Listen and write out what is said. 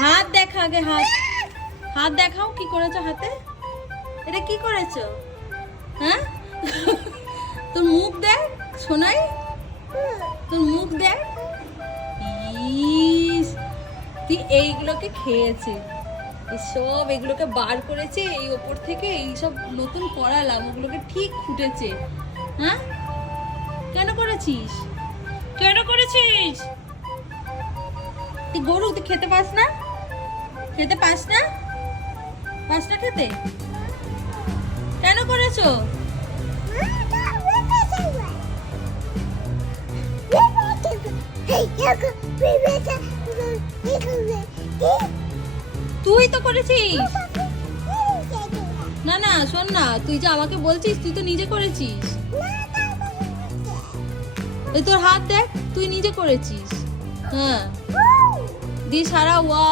হাত দেখা আগে, হাত হাত দেখাও কি করেছো হাতে। এটা কি করেছো? হ্যাঁ, তোর মুখ দেখ সোনাই, তোর মুখ দেখ। ইস, তুই এইগুলোকে খেয়েছে, সব এগুলোকে বার করেছে এই ওপর থেকে, এই সব নতুন করালাম, ওগুলোকে ঠিক ফুটেছে। হ্যাঁ, কেন করেছিস, কেন করেছিস? তুই গরু, তুই খেতে পাস না, খেতে পাস না, পাস না খেতে, কেন করেছো? তুই তো করেছিস। না না শোন না, তুই যে আমাকে বলছিস তুই তো নিজে করেছিস। এই তোর হাত দেখ, তুই নিজে করেছিস। হ্যাঁ, দি সারা ওয়া